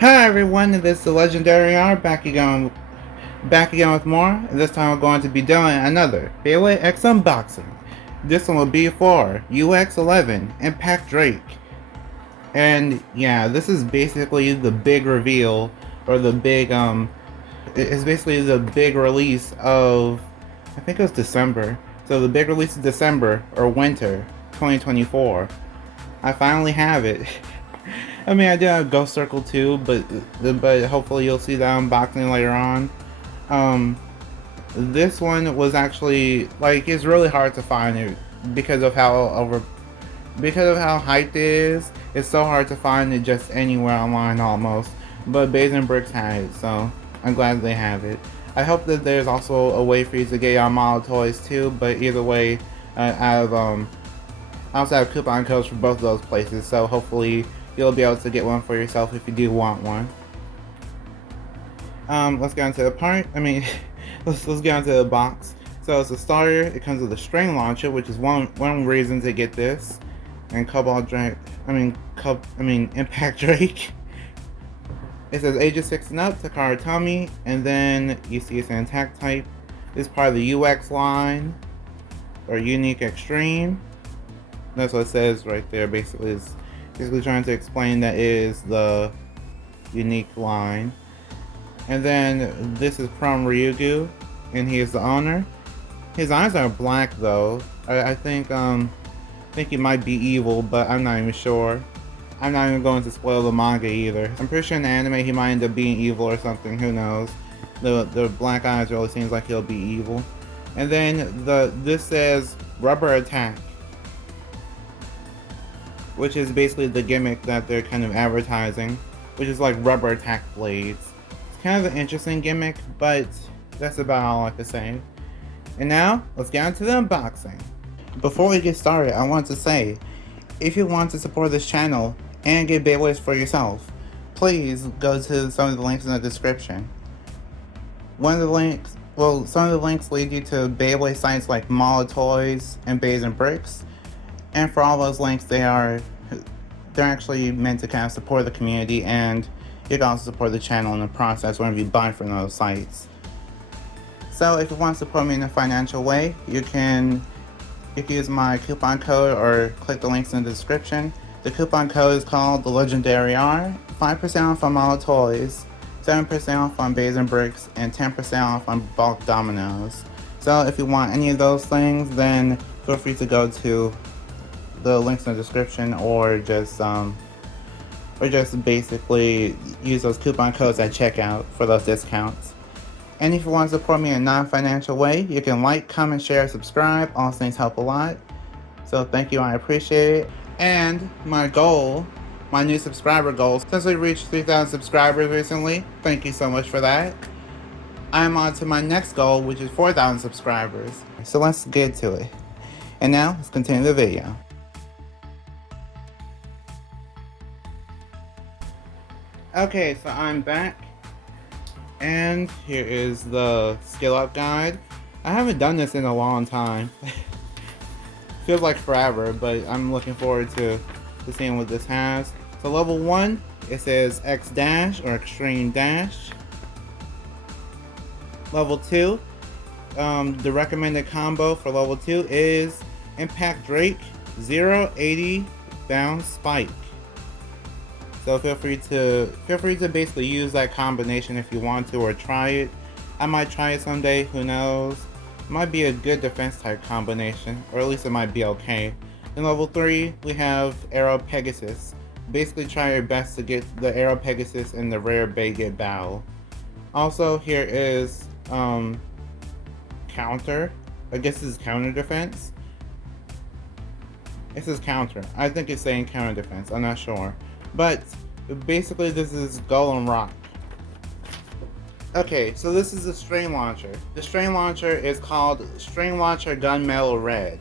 Hi everyone, this is the Legendary R back again with more. This time we're going to be doing another Beyblade X unboxing. This one will be for UX11 Impact Drake. And yeah, this is basically the big reveal, or the big it's basically the big release of, I think it was December. So the big release of December or winter 2024. I finally have it. I mean, I did have Ghost Circle too, but hopefully you'll see that unboxing later on. Um, this one was actually like it's really hard to find it because of how hyped it is. It's so hard to find it just anywhere online almost. But Bays and Bricks had it, so I'm glad they have it. I hope that there's also a way for you to get your model toys too. But either way, I also have coupon codes for both of those places, so hopefully you'll be able to get one for yourself if you do want one. Let's get into the part. I mean, let's get into the box. So it's a starter. It comes with a string launcher, which is one reason to get this. And Cobalt Drake. Impact Drake. It says ages 6 and up, Takara Tomy, and then you see it's an attack type. This is part of the UX line, or Unique Extreme. That's what it says right there. Basically, it's basically trying to explain that is the unique line. And then this is Prom Ryugu, and he is the owner. His eyes are black though. I think he might be evil, but I'm not even sure. I'm not even going to spoil the manga either. I'm pretty sure in the anime he might end up being evil or something. Who knows? The black eyes really seems like he'll be evil. And then this says Rubber Attack, which is basically the gimmick that they're kind of advertising, which is like rubber attack blades. It's kind of an interesting gimmick, but that's about all I can say. And now, let's get into the unboxing. Before we get started, I want to say, if you want to support this channel and get Beyblades for yourself, please go to some of the links in the description. Some of the links lead you to Beyblade sites like Mall of Toys and Bays and Bricks. And for all those links, they're actually meant to kind of support the community, and you can also support the channel in the process whenever you buy from those sites. So if you want to support me in a financial way, you can use my coupon code or click the links in the description. The coupon code is called the Legendary R. 5% off on all toys, 7% off on Bays and Bricks, and 10% off on bulk dominoes. So if you want any of those things, then feel free to go to the links in the description, or just basically use those coupon codes at checkout for those discounts. And if you want to support me in a non-financial way, you can like, comment, share, subscribe. All things help a lot. So thank you, I appreciate it. And my new subscriber goal, since we reached 3,000 subscribers recently, thank you so much for that. I'm on to my next goal, which is 4,000 subscribers. So let's get to it. And now, let's continue the video. Okay, so I'm back, and here is the skill up guide. I haven't done this in a long time. Feels like forever, but I'm looking forward to seeing what this has. So level 1, it says X dash or extreme dash. Level 2, the recommended combo for level 2 is Impact Drake 080 bounce spike. So feel free to basically use that combination if you want to, or try it. I might try it someday, who knows. It might be a good defense type combination, or at least it might be okay. In level 3, we have Arrow Pegasus. Basically try your best to get the Arrow Pegasus in the rare Beyblade battle. Also, here is counter. I guess this is counter defense. This is counter. I think it's saying counter defense, I'm not sure. But basically this is Golem Rock. Okay, so this is the string launcher. The string launcher is called String Launcher Gunmetal Red.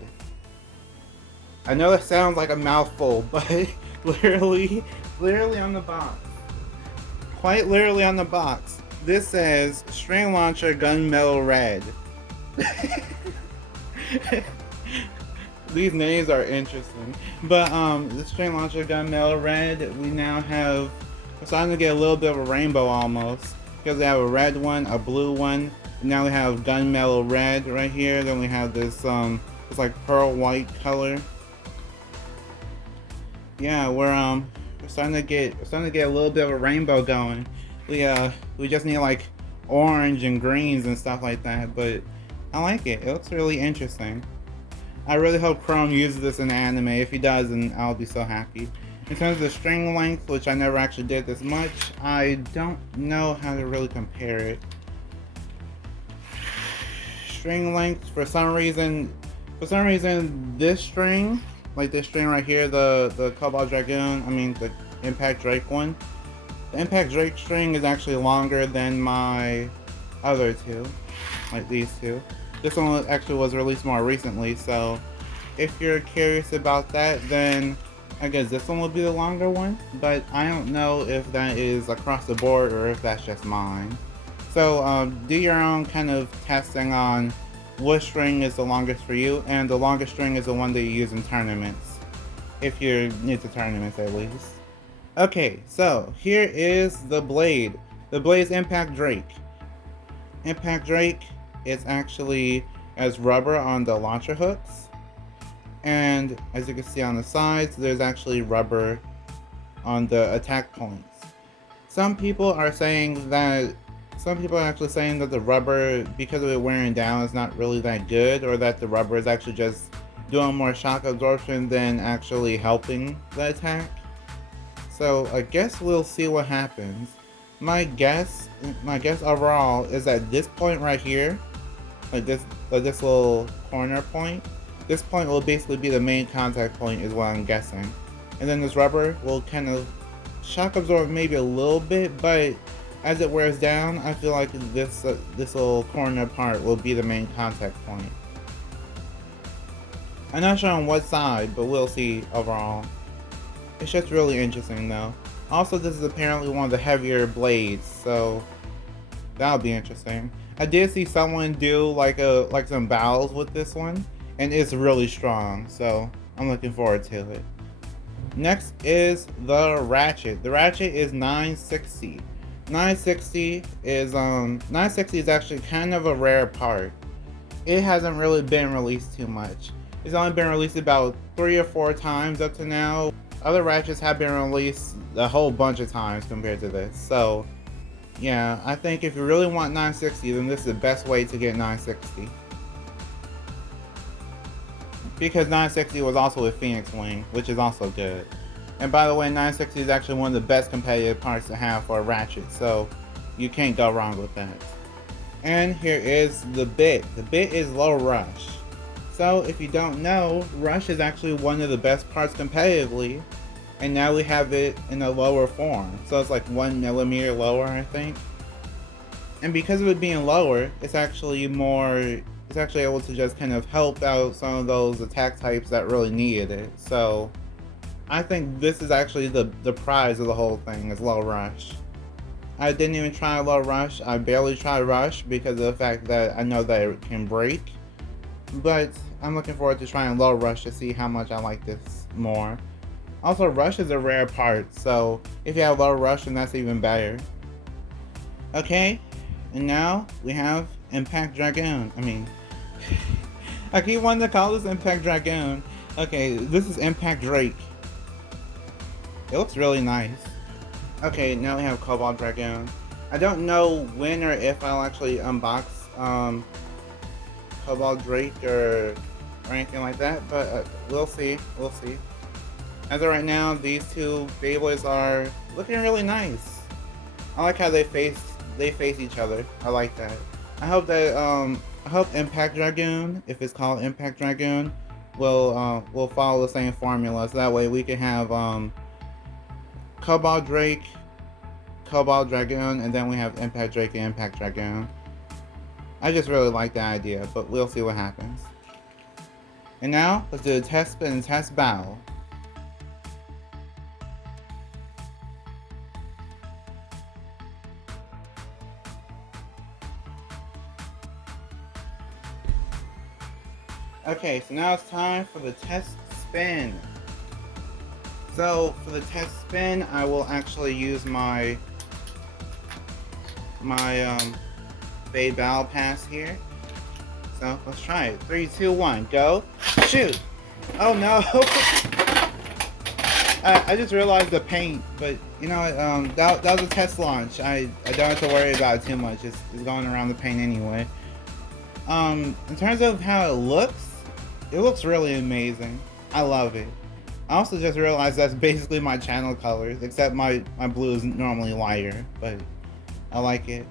I know it sounds like a mouthful, but literally on the box, quite literally on the box, this says String Launcher Gunmetal Red. These names are interesting. But the string launcher Gunmetal Red, we now have We're starting to get a little bit of a rainbow almost. Because we have a red one, a blue one, and now we have gunmetal red right here. Then we have this it's like pearl white color. Yeah, we're starting to get a little bit of a rainbow going. We just need like orange and greens and stuff like that, but I like it. It looks really interesting. I really hope Chrome uses this in the anime. If he does, then I'll be so happy. In terms of string length, which I never actually did this much, I don't know how to really compare it. String length, for some reason, this string, like this string right here, the Cobalt Dragoon, I mean the Impact Drake one, the Impact Drake string is actually longer than my other two, like these two. This one actually was released more recently, so if you're curious about that, then I guess this one will be the longer one, but I don't know if that is across the board or if that's just mine. So do your own kind of testing on what string is the longest for you, and the longest string is the one that you use in tournaments, if you're new to tournaments at least. Okay, so here is the blade. The Blade's Impact Drake. Impact Drake is actually as rubber on the launcher hooks. And as you can see on the sides, there's actually rubber on the attack points. Some people are actually saying that the rubber, because of it wearing down, is not really that good, or that the rubber is actually just doing more shock absorption than actually helping the attack. So I guess we'll see what happens. My guess overall is that this point right here, like this little corner point, this point will basically be the main contact point is what I'm guessing. And then this rubber will kind of shock absorb maybe a little bit, but as it wears down, I feel like this little corner part will be the main contact point. I'm not sure on what side, but we'll see overall. It's just really interesting though. Also, this is apparently one of the heavier blades, so that'll be interesting. I did see someone do like some battles with this one, and it's really strong, so I'm looking forward to it. Next is the Ratchet. The Ratchet is 960. 960 is actually kind of a rare part. It hasn't really been released too much. It's only been released about 3 or 4 times up to now. Other Ratchets have been released a whole bunch of times compared to this. So yeah, I think if you really want 960, then this is the best way to get 960. Because 960 was also with Phoenix Wing, which is also good. And by the way, 960 is actually one of the best competitive parts to have for a Ratchet, so you can't go wrong with that. And here is the bit. The bit is low rush. So if you don't know, rush is actually one of the best parts competitively, and now we have it in a lower form. So it's like 1 millimeter lower, I think. And because of it being lower, it's actually able to just kind of help out some of those attack types that really needed it. So I think this is actually the prize of the whole thing, is low rush. I didn't even try low rush. I barely tried rush because of the fact that I know that it can break. But I'm looking forward to trying low rush to see how much I like this more. Also, rush is a rare part, so if you have low rush, then that's even better. Okay, and now we have Impact Dragoon. I keep wanting to call this Impact Dragoon. Okay, this is Impact Drake. It looks really nice. Okay, now we have Cobalt Dragoon. I don't know when or if I'll actually unbox Cobalt Drake or anything like that, but we'll see. As of right now, these two Beyblades are looking really nice. I like how they face each other. I like that. I hope Impact Dragoon, if it's called Impact Dragoon, will follow the same formula, so that way we can have Cobalt Drake, Cobalt Dragoon, and then we have Impact Drake and Impact Dragoon. I just really like the idea, but we'll see what happens. And now, let's do a test spin and test battle. Okay, so now it's time for the test spin. So for the test spin, I will actually use my Bay Battle Pass here. So let's try it. 3, 2, 1, go! Shoot! Oh no! I just realized the paint, but you know, that was a test launch. I don't have to worry about it too much. It's going around the paint anyway. In terms of how it looks really amazing. I love it. I also just realized that's basically my channel colors, except my blue is normally lighter, but I like it.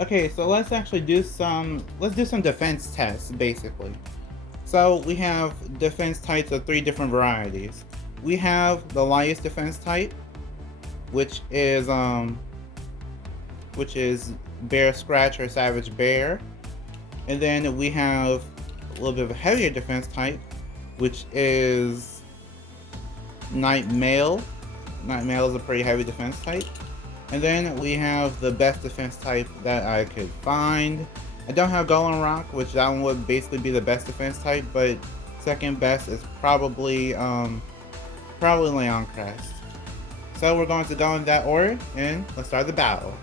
Okay, so let's actually do some defense tests, basically. So we have defense types of 3 different varieties. We have the lightest defense type, which is Bear Scratch or Savage Bear. And then we have a little bit of a heavier defense type, which is Night Mail. Night Mail is a pretty heavy defense type. And then we have the best defense type that I could find. I don't have Golden Rock, which that one would basically be the best defense type, but second best is probably Leon Crest. So we're going to go in that order, and let's start the battles.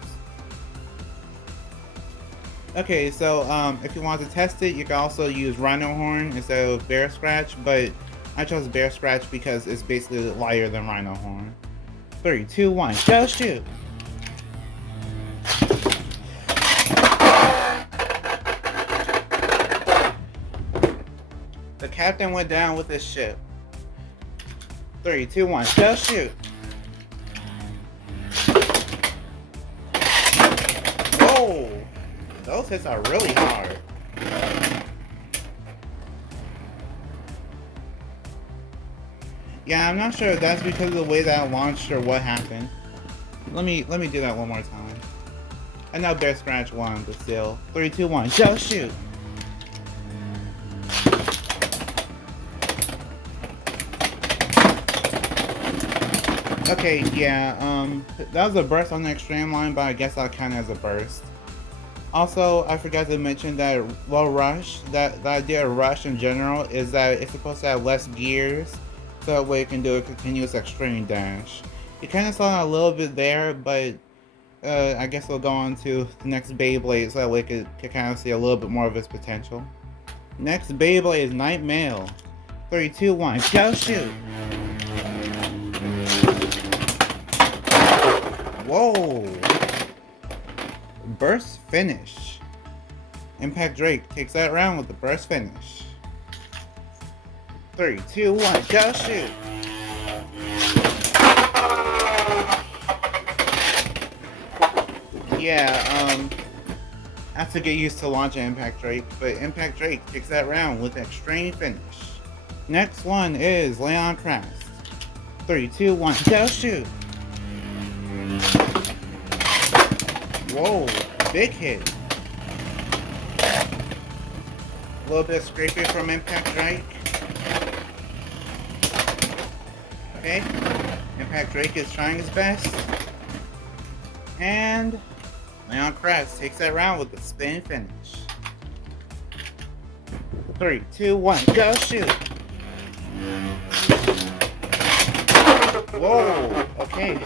Okay, so if you want to test it, you can also use Rhino Horn instead of Bear Scratch, but I chose Bear Scratch because it's basically lighter than Rhino Horn. 3, 2, 1, go shoot! The captain went down with his ship. 3, 2, 1, go shoot! Whoa! Those hits are really hard. Yeah, I'm not sure if that's because of the way that I launched or what happened. Let me do that one more time. I know Bear Scratch won, but still. 3, 2, 1, go shoot! Okay, yeah, that was a burst on the extreme line, but I guess I'll count it as a burst. Also, I forgot to mention that low rush, the idea of rush in general is that it's supposed to have less gears, so that way it can do a continuous extreme dash. You kind of saw it a little bit there, but I guess we'll go on to the next Beyblade so that way it can kind of see a little bit more of its potential. Next Beyblade is Night Mail. 3, 2, 1, go shoot! Whoa! Burst finish. Impact Drake takes that round with the burst finish. 3, 2, 1, go shoot! Yeah, I have to get used to launching Impact Drake, but Impact Drake takes that round with extreme finish. Next one is Leon Crest. 3, 2, 1, go shoot! Whoa, big hit. A little bit of scraping from Impact Drake. Okay, Impact Drake is trying his best. And Leon Crest takes that round with the spin finish. 3, 2, 1, go shoot! Whoa, okay.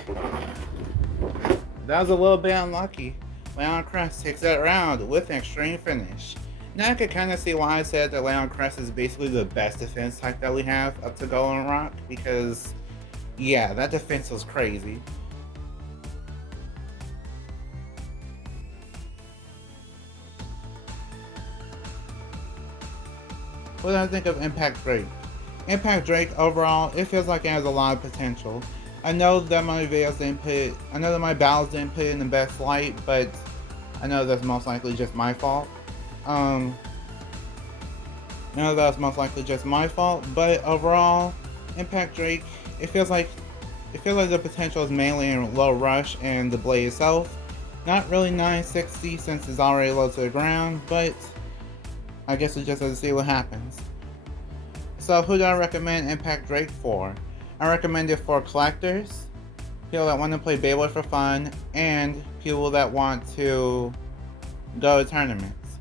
That was a little bit unlucky. Leon Crest takes that round with an extreme finish. Now I can kind of see why I said that Leon Crest is basically the best defense type that we have up to Golden Rock, because yeah, that defense was crazy. What do I think of Impact Drake? Impact Drake overall, it feels like it has a lot of potential. I know that my battles didn't put it in the best light, but I know that's most likely just my fault. But overall, Impact Drake, it feels like the potential is mainly in low rush and the blade itself. Not really 960 since it's already low to the ground, but I guess we just have to see what happens. So who do I recommend Impact Drake for? I recommend it for collectors, people that want to play Beyblade for fun, and people that want to go to tournaments.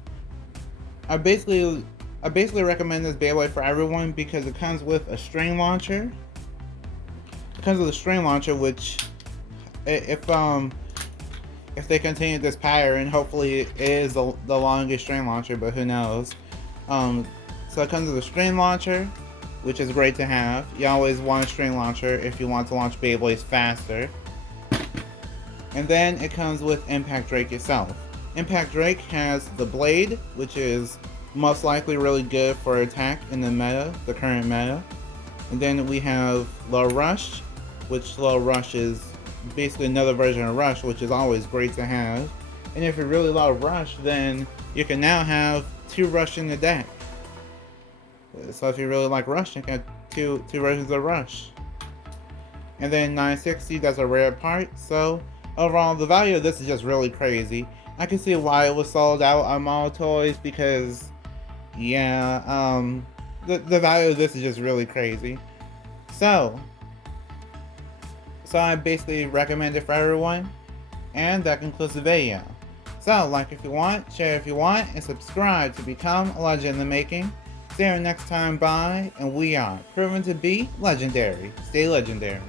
I basically recommend this Beyblade for everyone because it comes with a string launcher, comes with a string launcher, which if they continue this pattern, hopefully it is the longest string launcher, but who knows. So it comes with a string launcher, which is great to have. You always want a string launcher if you want to launch Beyblades faster. And then it comes with Impact Drake itself. Impact Drake has the blade, which is most likely really good for attack in the meta, the current meta. And then we have Low Rush, which Low Rush is basically another version of Rush, which is always great to have. And if you really love Rush, then you can now have 2 Rush in the deck. So if you really like Rush, you can have two versions of Rush. And then 960, that's a rare part. So overall, the value of this is just really crazy. I can see why it was sold out on Mall Toys because, yeah, the value of this is just really crazy. So I basically recommend it for everyone. And that concludes the video. So, like if you want, share if you want, and subscribe to become a legend in the making. See you next time, bye, and we are proven to be legendary. Stay legendary.